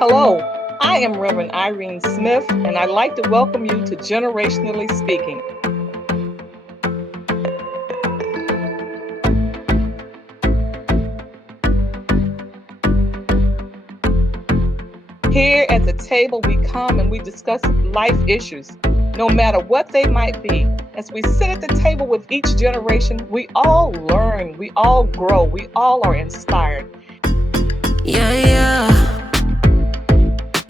Hello, I am Reverend Irene Smith, and I'd like to welcome you to Generationally Speaking. Here at the table, we come and we discuss life issues, no matter what they might be. As we sit at the table with each generation, we all learn, we all grow, we all are inspired. Yeah, yeah.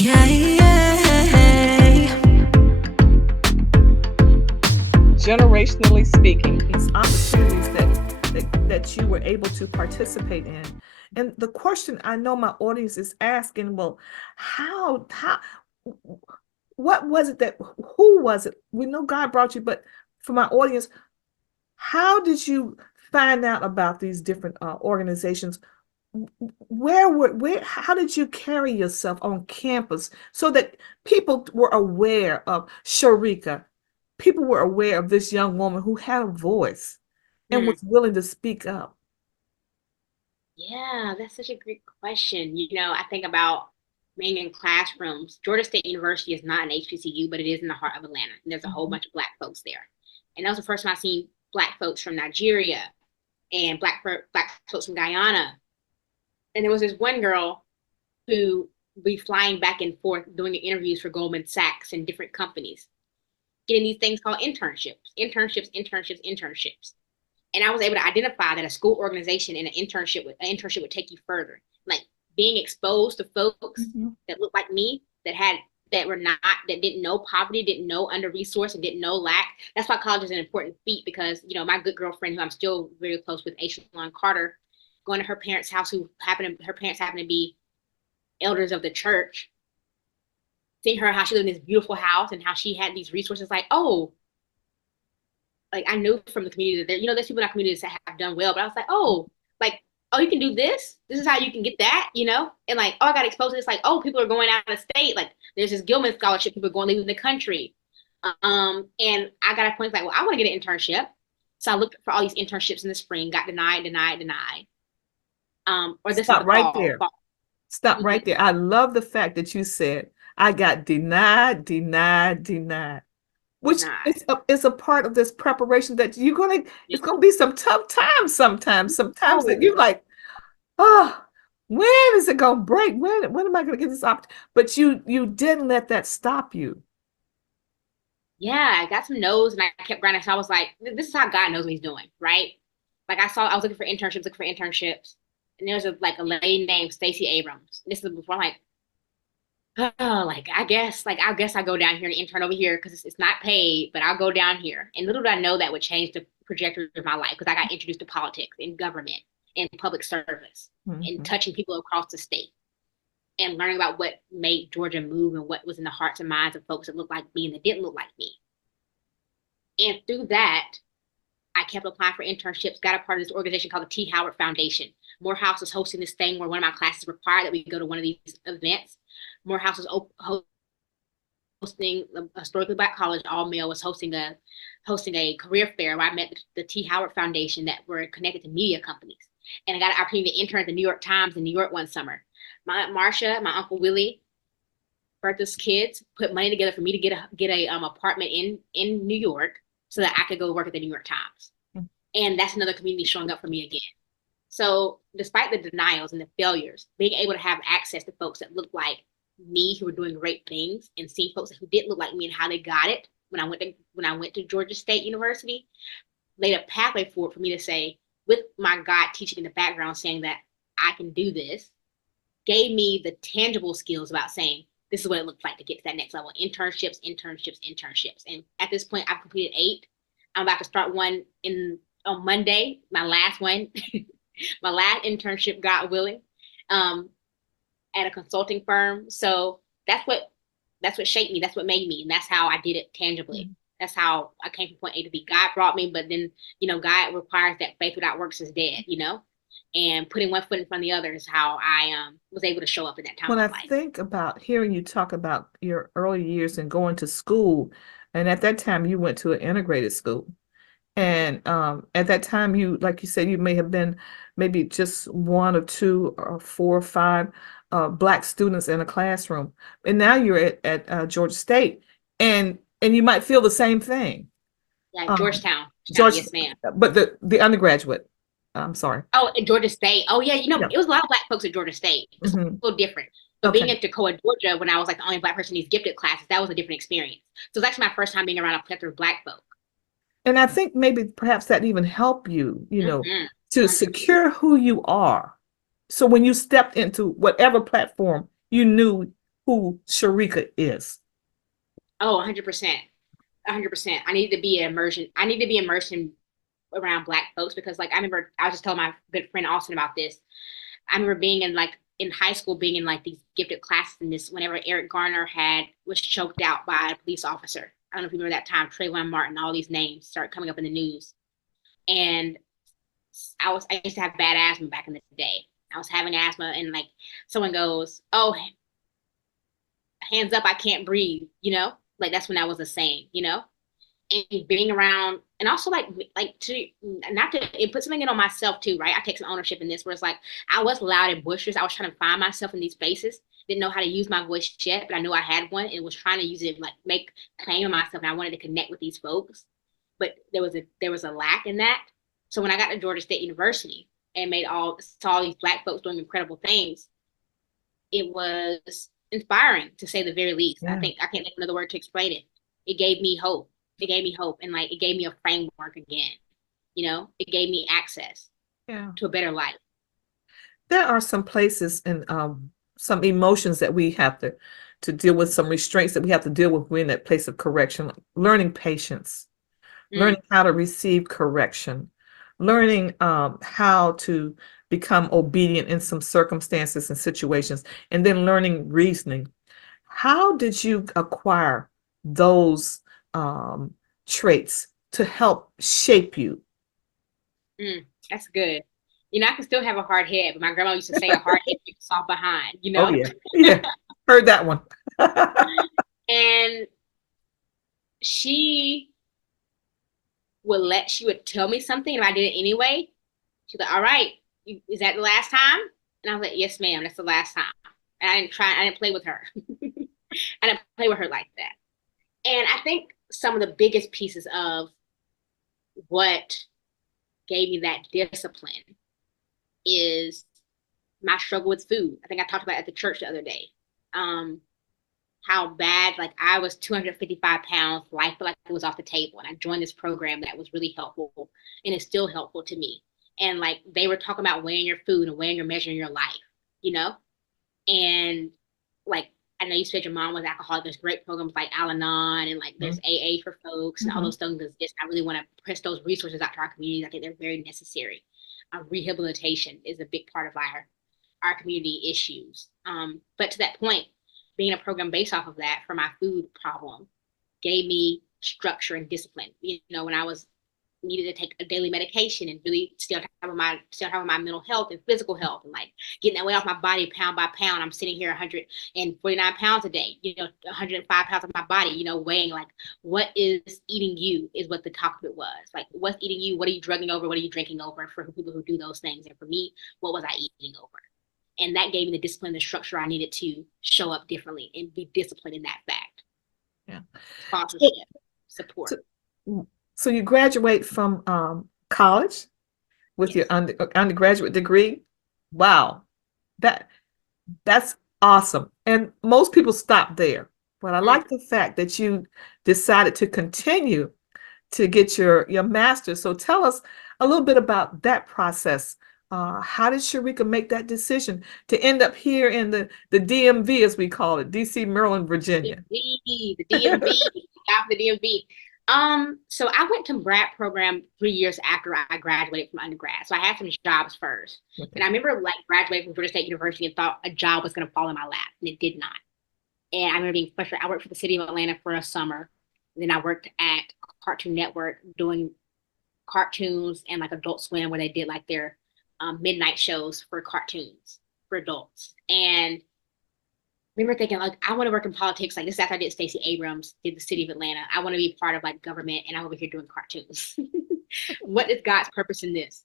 Yeah, yeah. Generationally Speaking. These opportunities that you were able to participate in. And the question I know my audience is asking, well, what was it who was it? We know God brought you, but for my audience, how did you find out about these different organizations? How did you carry yourself on campus so that people were aware of Sharika? People were aware of this young woman who had a voice and was willing to speak up. Yeah, that's such a great question. I think about being in classrooms. Georgia State University is not an HBCU, but it is in the heart of Atlanta. And there's a whole bunch of Black folks there. And that was the first time I seen Black folks from Nigeria and Black folks from Guyana. And there was this one girl who would be flying back and forth doing interviews for Goldman Sachs and different companies, getting these things called internships. And I was able to identify that a school organization and an internship would take you further. Like being exposed to folks that looked like me, that didn't know poverty, didn't know under-resourced, and didn't know lack. That's why college is an important feat, because my good girlfriend, who I'm still very close with, Aishalon Carter, going to her parents' house, her parents happen to be elders of the church, seeing her how she lived in this beautiful house and how she had these resources. Like, oh, like I knew from the community that there's people in our communities that have done well, but I was like, oh, you can do this. This is how you can get that, and like, oh, I got exposed to this. Like, oh, people are going out of state. Like, there's this Gilman scholarship. People are leaving the country. And I got a point like, well, I want to get an internship. So I looked for all these internships in the spring, got denied. Or this Stop right there. Stop right there. I love the fact that you said I got denied, which is a part of this preparation that it's gonna be some tough times sometimes. Sometimes that you're like, oh, when is it gonna break? When am I gonna get this opportunity? But you didn't let that stop you. Yeah, I got some no's and I kept grinding. So I was like, this is how God knows what he's doing, right? Like I was looking for internships. And there was a lady named Stacey Abrams. This is before I'm like, oh, I guess I go down here and intern over here because it's not paid, but I'll go down here. And little did I know that would change the trajectory of my life, because I got introduced to politics and government and public service and touching people across the state and learning about what made Georgia move and what was in the hearts and minds of folks that looked like me and that didn't look like me. And through that, I kept applying for internships, got a part of this organization called the T. Howard Foundation. Morehouse was hosting this thing where one of my classes required that we go to one of these events. Morehouse was hosting a historically Black college, all male, was hosting a career fair where I met the T. Howard Foundation that were connected to media companies. And I got an opportunity to intern at the New York Times in New York one summer. My Aunt Marcia, my Uncle Willie, Bertha's kids put money together for me to get a apartment in New York so that I could go work at the New York Times. And that's another community showing up for me again. So despite the denials and the failures, being able to have access to folks that looked like me, who were doing great things, and seeing folks who didn't look like me and how they got it when I went to Georgia State University, laid a pathway forward for me to say, with my God teaching in the background, saying that I can do this, gave me the tangible skills about saying, this is what it looks like to get to that next level. Internships. And at this point, I've completed 8. I'm about to start one on Monday, my last one, my last internship, God willing, at a consulting firm. So that's what shaped me. That's what made me. And that's how I did it tangibly. That's how I came from point A to B. God brought me, but then, God requires that faith without works is dead, and putting one foot in front of the other is how I was able to show up in that time. When I think about hearing you talk about your early years and going to school, and at that time you went to an integrated school, and at that time you, like you said, you may have been maybe just 1 or 2 or 4 or 5 Black students in a classroom, and now you're at Georgia State, and you might feel the same thing. Yeah, Georgetown. Georgia, Yes, ma'am. but the undergraduate. I'm sorry. Oh, at Georgia State. Oh, yeah. Yeah. It was a lot of Black folks at Georgia State. It's a little different. But being Okay. at Toccoa, Georgia, when I was like the only Black person in these gifted classes, that was a different experience. So it was actually my first time being around a plethora of Black folk. And I think maybe perhaps that even helped you, Mhm. to secure who you are. So when you stepped into whatever platform, you knew who Sharika is. Oh, 100%. 100%. I needed to be immersion. I need to be immersed in around Black folks because like I remember I was just telling my good friend Austin about this. I remember being in high school, being in like these gifted classes in this whenever Eric Garner was choked out by a police officer. I don't know if you remember that time, Trayvon Martin, all these names started coming up in the news. And I used to have bad asthma back in the day. I was having asthma and like someone goes, "Oh, hands up, I can't breathe," Like that's when that was a saying, and being around and also like to not to put something in on myself too, right? I take some ownership in this where it's like I was loud and boisterous. I was trying to find myself in these spaces. Didn't know how to use my voice yet, but I knew I had one and was trying to use it like make claim of myself. And I wanted to connect with these folks, but there was a lack in that. So when I got to Georgia State University and saw all these Black folks doing incredible things, it was inspiring to say the very least. Yeah. I think I can't think of another word to explain it. It gave me hope. It gave me hope and like it gave me a framework again. It gave me access to a better life. There are some places and some emotions that we have to deal with, some restraints that we have to deal with when we're in that place of correction, like learning patience, learning how to receive correction, learning how to become obedient in some circumstances and situations, and then learning reasoning. How did you acquire those traits to help shape you? That's good. I can still have a hard head, but my grandma used to say a hard head makes a soft behind, Oh, yeah. Heard that one. And she would tell me something and I did it anyway. She's like, "All right, is that the last time?" And I was like, "Yes, ma'am, that's the last time." And I didn't play with her. I didn't play with her like that. And I think some of the biggest pieces of what gave me that discipline is my struggle with food. I think I talked about it at the church the other day. How bad, like I was 255 pounds, life felt like it was off the table. And I joined this program that was really helpful and is still helpful to me. And like they were talking about weighing your food and weighing your measuring your life, and like I know you said your mom was alcoholic. There's great programs like Al-Anon and like there's AA for folks and all those things exist. I really want to press those resources out to our communities. I think they're very necessary. Rehabilitation is a big part of our community issues. But to that point, being a program based off of that for my food problem gave me structure and discipline. When I was needed to take a daily medication and really still have my mental health and physical health and like getting that weight off my body pound by pound. I'm sitting here 149 pounds a day, 105 pounds of my body, weighing like what is eating you is what the talk of it was. Like what's eating you? What are you drugging over? What are you drinking over for people who do those things? And for me, what was I eating over? And that gave me the discipline, the structure I needed to show up differently and be disciplined in that fact. Yeah. Sponsorship, support. So you graduate from college with your undergraduate degree. Wow, that's awesome. And most people stop there, but I like the fact that you decided to continue to get your master's. So tell us a little bit about that process. How did Sharika make that decision to end up here in the DMV, as we call it, DC, Maryland, Virginia? The DMV, after the DMV. So I went to grad program 3 years after I graduated from undergrad. So I had some jobs first. Okay. And I remember like graduating from Georgia State University and thought a job was going to fall in my lap, and it did not. And I remember being frustrated. I worked for the city of Atlanta for a summer. And then I worked at Cartoon Network doing cartoons and like Adult Swim, where they did like their midnight shows for cartoons for adults. And I remember thinking, like, I want to work in politics. Like, this is after I did Stacey Abrams, did the city of Atlanta. I want to be part of like government, and I'm over here doing cartoons. What is God's purpose in this?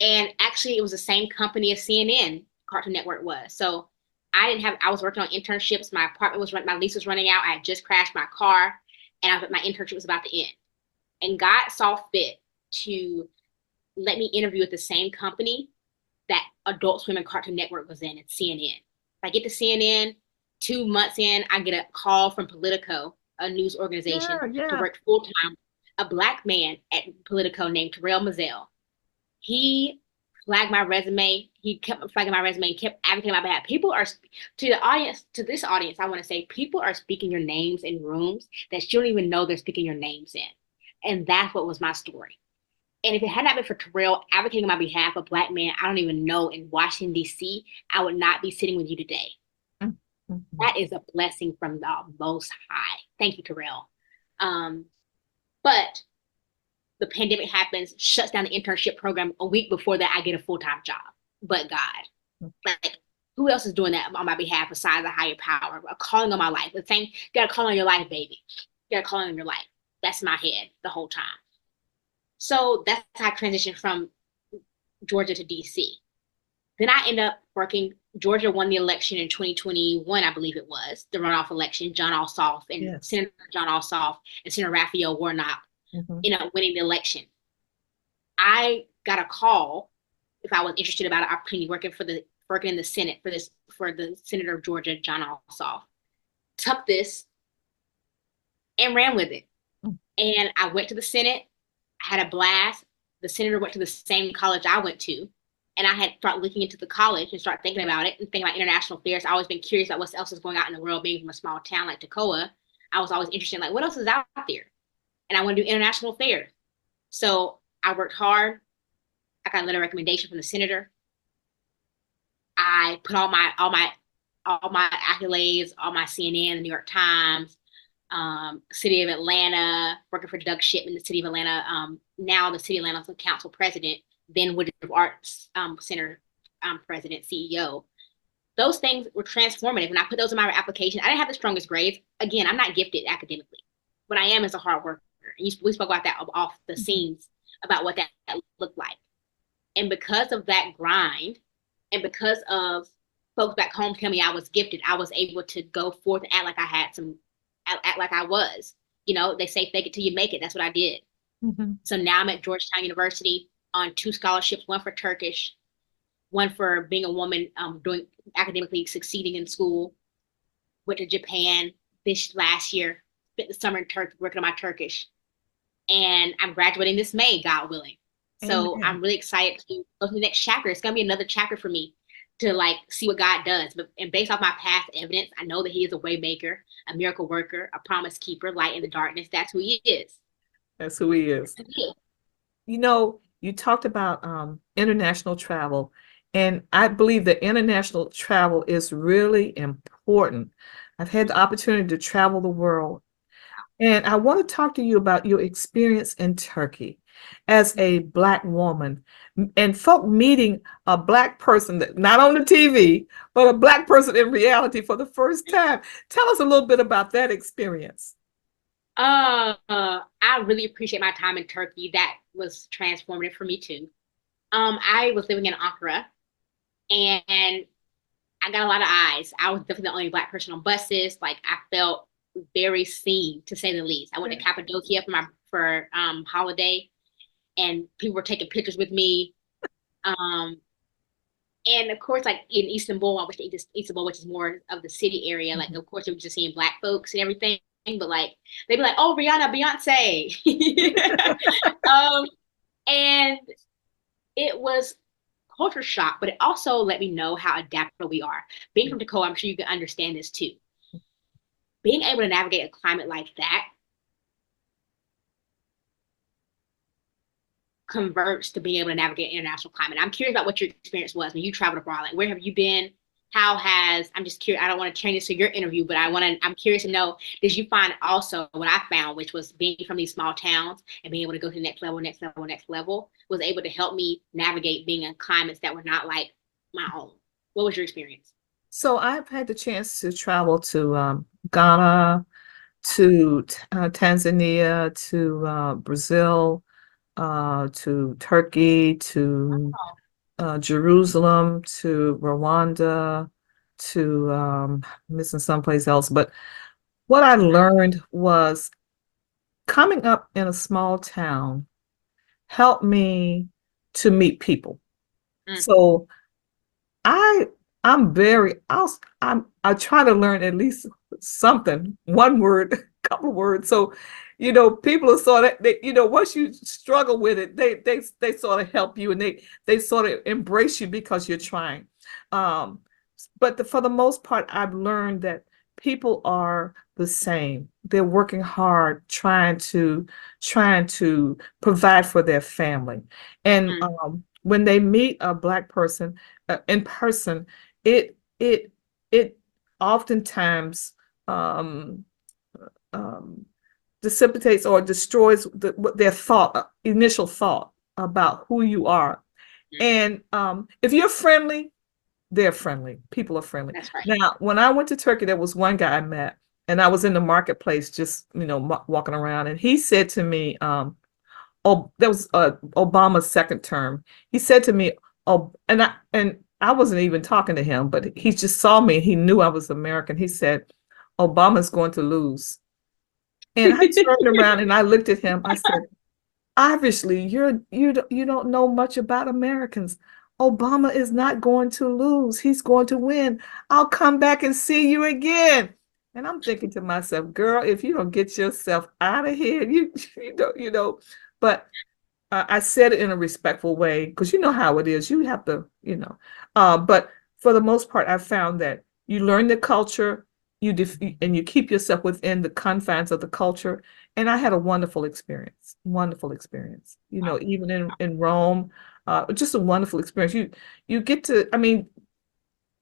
And actually, it was the same company as CNN, Cartoon Network was. So I was working on internships. My my lease was running out. I had just crashed my car, and my internship was about to end. And God saw fit to let me interview at the same company that Adult Swim and Cartoon Network was in at CNN. I get to CNN, 2 months in, I get a call from Politico, a news organization, to work full time. A Black man at Politico named Terrell Mazzell. He flagged my resume. He kept flagging my resume and kept advocating my behalf. People are to this audience, I want to say, people are speaking your names in rooms that you don't even know they're speaking your names in. And that's what was my story. And if it had not been for Terrell advocating on my behalf, a Black man I don't even know in Washington, D.C., I would not be sitting with you today. Mm-hmm. That is a blessing from the Most High. Thank you, Terrell. But the pandemic happens, shuts down the internship program. A week before that, I get a full-time job. But God, like, who else is doing that on my behalf besides a higher power? A calling on my life. The same, you got a calling on your life, baby. You got a calling on your life. That's my head the whole time. So that's how I transitioned from Georgia to DC. Then I ended up working. Georgia won the election in 2021, I believe it was, the runoff election. John Ossoff and Senator John Ossoff and Senator Raphael Warnock ended up winning the election. I got a call if I was interested about an opportunity working in the Senate for the Senator of Georgia, John Ossoff. Took this and ran with it. And I went to the Senate. I had a blast. The senator went to the same college I went to. And I had started looking into the college and start thinking about it and thinking about international affairs. I always been curious about what else is going on in the world, being from a small town like Toccoa. I was always interested in like, what else is out there? And I want to do international affairs. So I worked hard. I got a letter of recommendation from the senator. I put all my accolades, all my CNN, the New York Times, City of Atlanta, working for Doug Shipman, the City of Atlanta, now the City of Atlanta Council President, then Woodruff Arts Center President, CEO. Those things were transformative. When I put those in my application, I didn't have the strongest grades. Again, I'm not gifted academically. What I am is a hard worker. And we spoke about that off the scenes, about what that looked like. And because of that grind, and because of folks back home telling me I was gifted, I was able to go forth and act like I was. You know, they say fake it till you make it. That's what I did. So now I'm at Georgetown University on 2 scholarships, one for Turkish, one for being a woman, doing academically succeeding in school. Went to Japan this last year, spent the summer in Turkey working on my Turkish. And I'm graduating this May, God willing. So I'm really excited to go to the next chapter. It's gonna be another chapter for me to like see what God does. And based off my past evidence, I know that He is a way maker, a miracle worker, a promise keeper, light in the darkness. That's who He is. That's who He is. You know, you talked about international travel, and I believe that international travel is really important. I've had the opportunity to travel the world, and I want to talk to you about your experience in Turkey as a Black woman and folk meeting a Black person that not on the TV, but a Black person in reality for the first time. Tell us a little bit about that experience. I really appreciate my time in Turkey. That was transformative for me too. I was living in Ankara, and I got a lot of eyes. I was definitely the only Black person on buses. Like I felt very seen, to say the least. I went to Cappadocia for holiday, and people were taking pictures with me. And of course, like in Istanbul, I went to Istanbul, which is more of the city area. Like, of course, we were just seeing Black folks and everything. But like, they'd be like, "Oh, Rihanna, Beyonce," and it was culture shock, but it also let me know how adaptable we are. Being from Tacoma, I'm sure you can understand this too. Being able to navigate a climate like that converts to being able to navigate international climate. I'm curious about what your experience was when you traveled abroad. Like, where have you been? I'm just curious. I don't want to change this to your interview, but I'm curious to know, did you find also what I found, which was being from these small towns and being able to go to the next level, was able to help me navigate being in climates that were not like my own. What was your experience? So I've had the chance to travel to Ghana, to Tanzania, to Brazil, to Turkey, to Jerusalem, to Rwanda, to missing someplace else. But what I learned was coming up in a small town helped me to meet people. Mm. So I I'm very I try to learn at least something, one word, couple of words. So, people are sort of once you struggle with it, they sort of help you, and they sort of embrace you because you're trying. Um, but for the most part, I've learned that people are the same. They're working hard, trying to provide for their family. And Mm. when they meet a Black person in person, it oftentimes um, um, dissipates or destroys their initial thought about who you are. Mm. And if you're friendly, they're friendly. People are friendly. That's right. Now, when I went to Turkey, there was one guy I met, and I was in the marketplace just, walking around, and he said to me, oh, that was Obama's second term. He said to me, oh, and I wasn't even talking to him, but he just saw me. He knew I was American. He said, Obama's going to lose. And I turned around and I looked at him. I said, obviously, you don't know much about Americans. Obama is not going to lose. He's going to win. I'll come back and see you again. And I'm thinking to myself, girl, if you don't get yourself out of here, you don't, but I said it in a respectful way because you know how it is. You have to, but for the most part, I found that you learn the culture, and you keep yourself within the confines of the culture. And I had a wonderful experience, wonderful experience. Wow. Even in Rome, just a wonderful experience. You get to, I mean,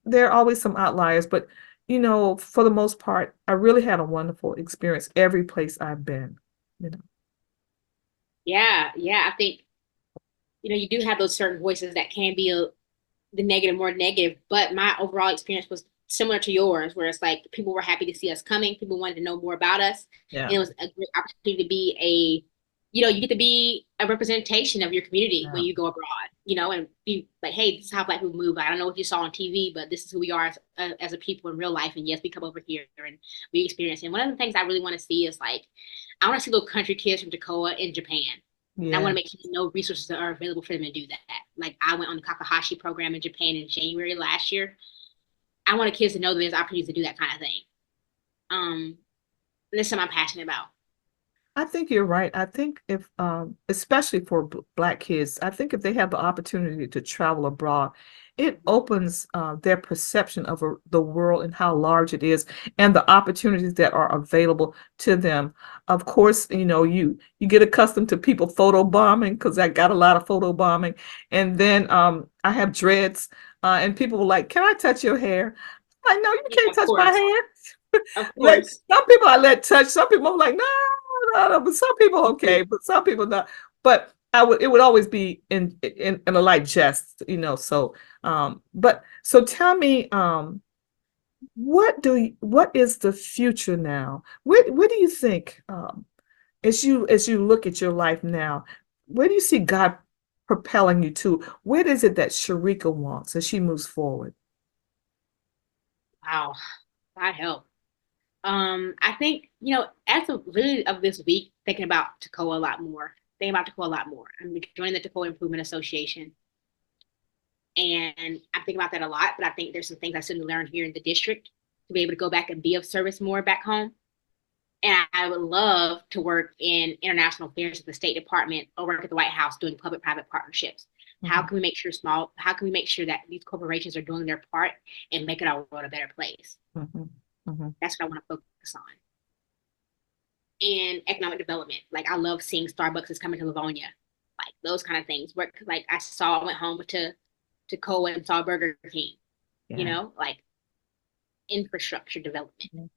there are always some outliers, but for the most part, I really had a wonderful experience every place I've been. You know. Yeah, yeah. I think, you do have those certain voices that can be the negative, more negative, but my overall experience was similar to yours, where it's like people were happy to see us coming, people wanted to know more about us, Yeah. and it was a great opportunity to be you get to be a representation of your community when Yeah. you go abroad, and be like, hey, this is how Black people move. I don't know what you saw on TV, but this is who we are as a people in real life. And yes, we come over here and we experience it. And one of the things I really want to see is like, I want to see little country kids from Toccoa in Japan. And I want to make sure no resources are available for them to do that. Like I went on the Kakahashi program in Japan in January last year. I want kids to know that there's opportunities to do that kind of thing. And that's something I'm passionate about. I think you're right. I think if, especially for Black kids, I think if they have the opportunity to travel abroad, it opens their perception of the world and how large it is, and the opportunities that are available to them. Of course, you get accustomed to people photo bombing because I got a lot of photo bombing, and then I have dreads, and people were like, "Can I touch your hair?" I'm like, no, you can't Of touch my course. hair. Of course. Some people I let touch. Some people I'm like, no, no, no. But some people okay, but some people not. But it would always be in a light jest, So, but so tell me, what is the future now? Where do you think, as you look at your life now, where do you see God propelling you to? Where is it that Sharika wants as she moves forward? Wow. God help. I think, as of really of this week, thinking about Toccoa a lot more. Thinking about Toccoa a lot more. I'm joining the Toccoa Improvement Association. And I'm thinking about that a lot, but I think there's some things I still need to learn here in the district to be able to go back and be of service more back home. And I would love to work in international affairs at the State Department or work at the White House doing public-private partnerships. How can we make sure that these corporations are doing their part and making our world a better place? That's what I want to focus on. And economic development. Like I love seeing Starbucks is coming to Livonia. Like those kind of things. Where like I went home to Toccoa and saw Burger King. Yeah. Like infrastructure development. I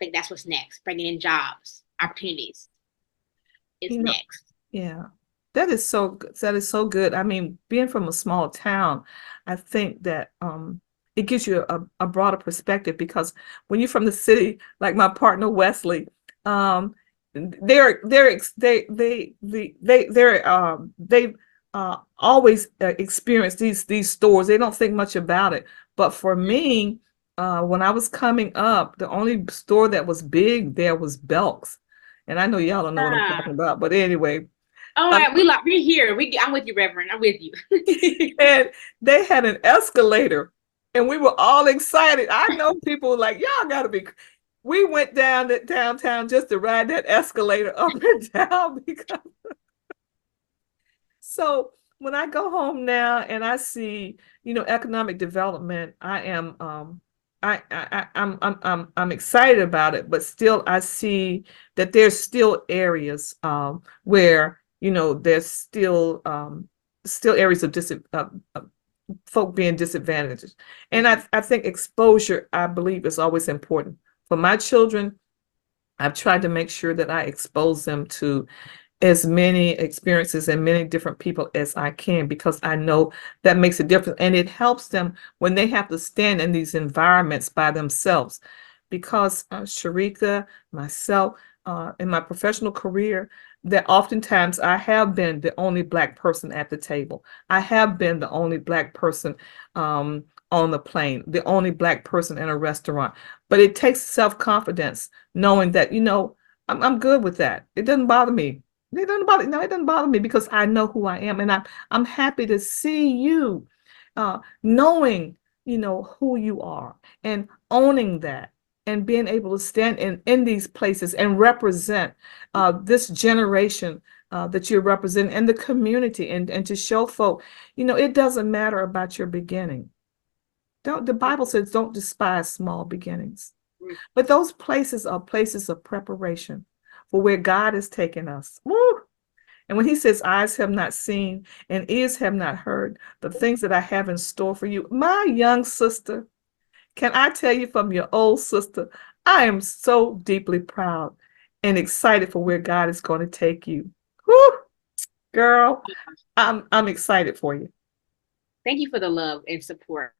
think that's what's next. Bringing in jobs, opportunities is next. Yeah, that is so good. I mean, being from a small town, I think that it gives you a broader perspective, because when you're from the city, like my partner Wesley, they've always experienced these stores. They don't think much about it. But for me, When I was coming up, the only store that was big there was Belk's. And I know y'all don't know what I'm Ah. talking about, but anyway, All right, we're here. I'm with you, Reverend. I'm with you. and they had an escalator, and we were all excited. I know people were like, y'all gotta be. We went down to downtown just to ride that escalator up and down because so when I go home now and I see, economic development, I'm excited about it, but still I see that there's still areas where, there's still areas of folk being disadvantaged. And I think exposure, I believe, is always important. For my children, I've tried to make sure that I expose them to as many experiences and many different people as I can, because I know that makes a difference. And it helps them when they have to stand in these environments by themselves. Because Sharika, myself, in my professional career, that oftentimes I have been the only Black person at the table. I have been the only Black person on the plane, the only Black person in a restaurant. But it takes self-confidence knowing that, I'm good with that. It doesn't bother me. It doesn't bother, no, it doesn't bother me because I know who I am, and I'm happy to see you, knowing, who you are and owning that and being able to stand in these places and represent this generation that you're representing and the community, and to show folk, it doesn't matter about your beginning. The Bible says don't despise small beginnings. But those places are places of preparation for where God is taking us. Woo! And when he says, eyes have not seen and ears have not heard the things that I have in store for you, my young sister, can I tell you from your old sister, I am so deeply proud and excited for where God is going to take you. Woo! Girl, I'm excited for you. Thank you for the love and support.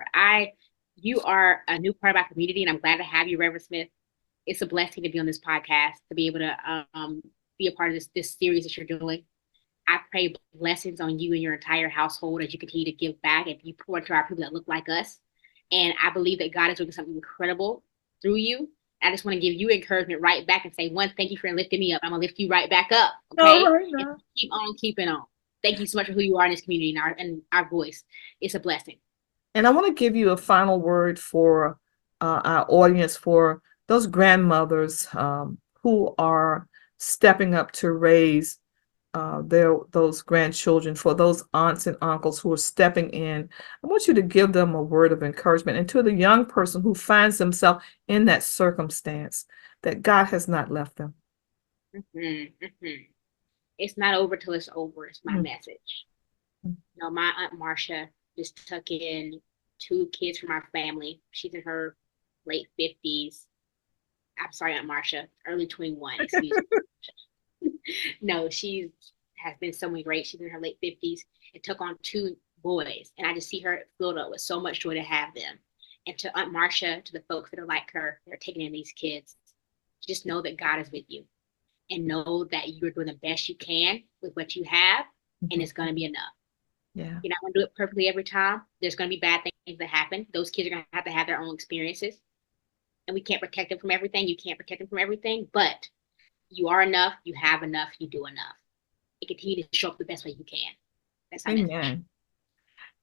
You are a new part of our community, and I'm glad to have you, Reverend Smith. It's a blessing to be on this podcast, to be able to be a part of this series that you're doing. I pray blessings on you and your entire household as you continue to give back and you pour into our people that look like us. And I believe that God is doing something incredible through you. I just want to give you encouragement right back and say, one, thank you for lifting me up. I'm gonna lift you right back up. Okay. All right, now. Keep on keeping on. Thank you so much for who you are in this community and our voice. It's a blessing. And I want to give you a final word for our audience, for those grandmothers who are stepping up to raise those grandchildren, for those aunts and uncles who are stepping in. I want you to give them a word of encouragement. And to the young person who finds themselves in that circumstance, that God has not left them. It's not over till it's over. It's my message. My Aunt Marcia just took in 2 kids from our family. She's in her late 50s. I'm sorry, Aunt Marcia, early 21. Excuse me. No, she has been so great. She's in her late 50s and took on 2 boys. And I just see her filled up with so much joy to have them. And to Aunt Marcia, to the folks that are like her, that are taking in these kids, just know that God is with you. And know that you're doing the best you can with what you have, and it's going to be enough. Yeah. You're not going to do it perfectly every time. There's going to be bad things that happen. Those kids are going to have their own experiences. And we can't protect them from everything. You can't protect them from everything. But you are enough. You have enough. You do enough. And continue to show up the best way you can. That's our message. Amen.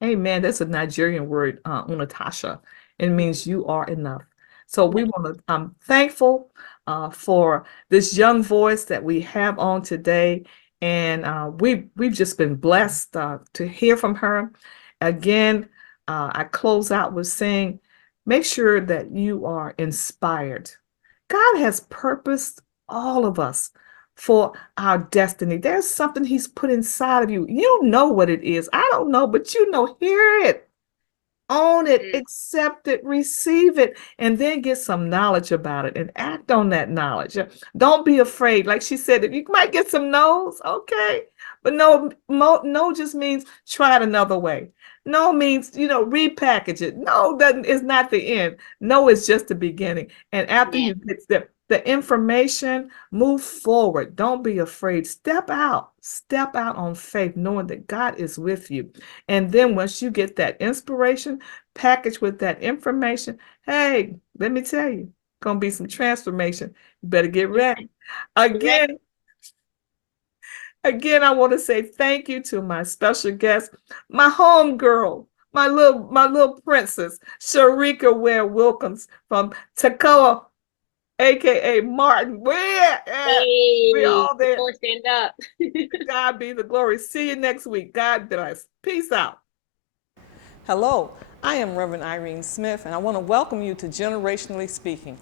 Amen. That's a Nigerian word, unatasha. It means you are enough. So we want to, I'm thankful for this young voice that we have on today. And we've just been blessed to hear from her. Again, I close out with saying, make sure that you are inspired. God has purposed all of us for our destiny. There's something he's put inside of you. You know what it is. I don't know, but hear it, own it, accept it, receive it, and then get some knowledge about it and act on that knowledge. Don't be afraid. Like she said, if you might get some no's, okay. But no just means try it another way. No means, repackage it. No, doesn't is not the end. No is just the beginning. And after you get the information, move forward. Don't be afraid. Step out on faith, knowing that God is with you. And then once you get that inspiration, packaged with that information, hey, let me tell you, gonna be some transformation. You better get ready. Again, I want to say thank you to my special guest, my home girl, my little princess, Sharika Ware Wilkins from Toccoa, aka Martin. We're we Hey, all there. before stand up. God be the glory. See you next week. God bless. Peace out. Hello, I am Reverend Irene Smith, and I want to welcome you to Generationally Speaking.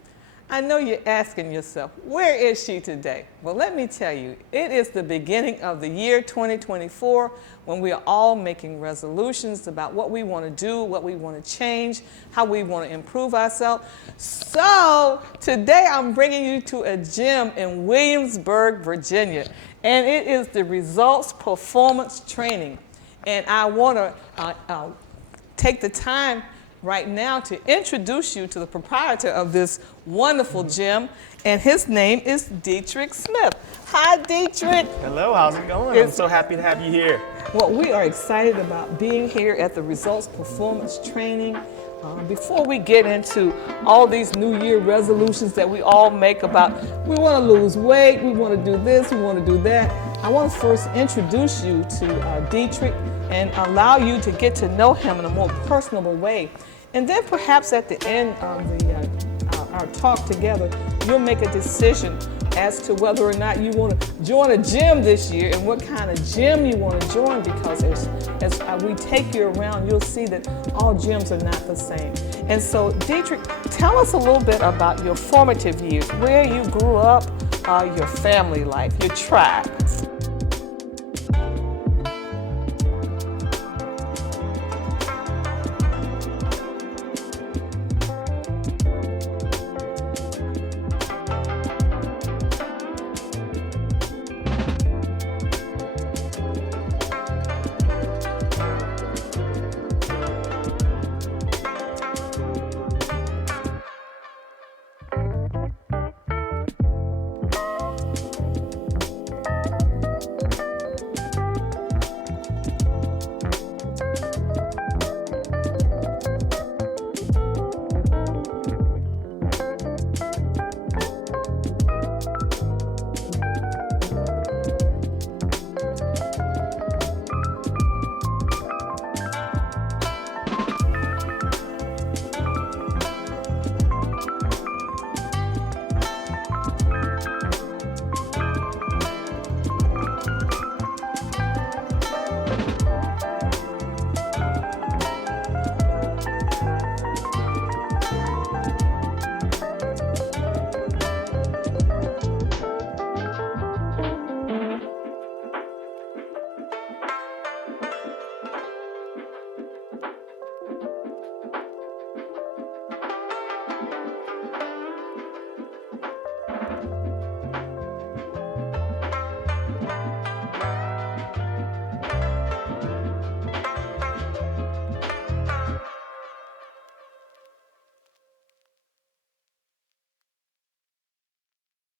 I know you're asking yourself, where is she today? Well, let me tell you, it is the beginning of the year 2024 when we are all making resolutions about what we want to do, what we want to change, how we want to improve ourselves. So today I'm bringing you to a gym in Williamsburg, Virginia, and it is the Results Performance Training. And I want to take the time right now to introduce you to the proprietor of this wonderful gym, and his name is Dietrich Smith. Hi, Dietrich. Hello, how's it going? I'm so happy to have you here. Well, we are excited about being here at the Results Performance Training. Before we get into all these New Year resolutions that we all make about, we want to lose weight, we want to do this, we want to do that, I want to first introduce you to Dietrich and allow you to get to know him in a more personable way. And then perhaps at the end of our talk together, you'll make a decision as to whether or not you want to join a gym this year and what kind of gym you want to join, because as we take you around, you'll see that all gyms are not the same. And so, Dietrich, tell us a little bit about your formative years, where you grew up, your family life, your tribe.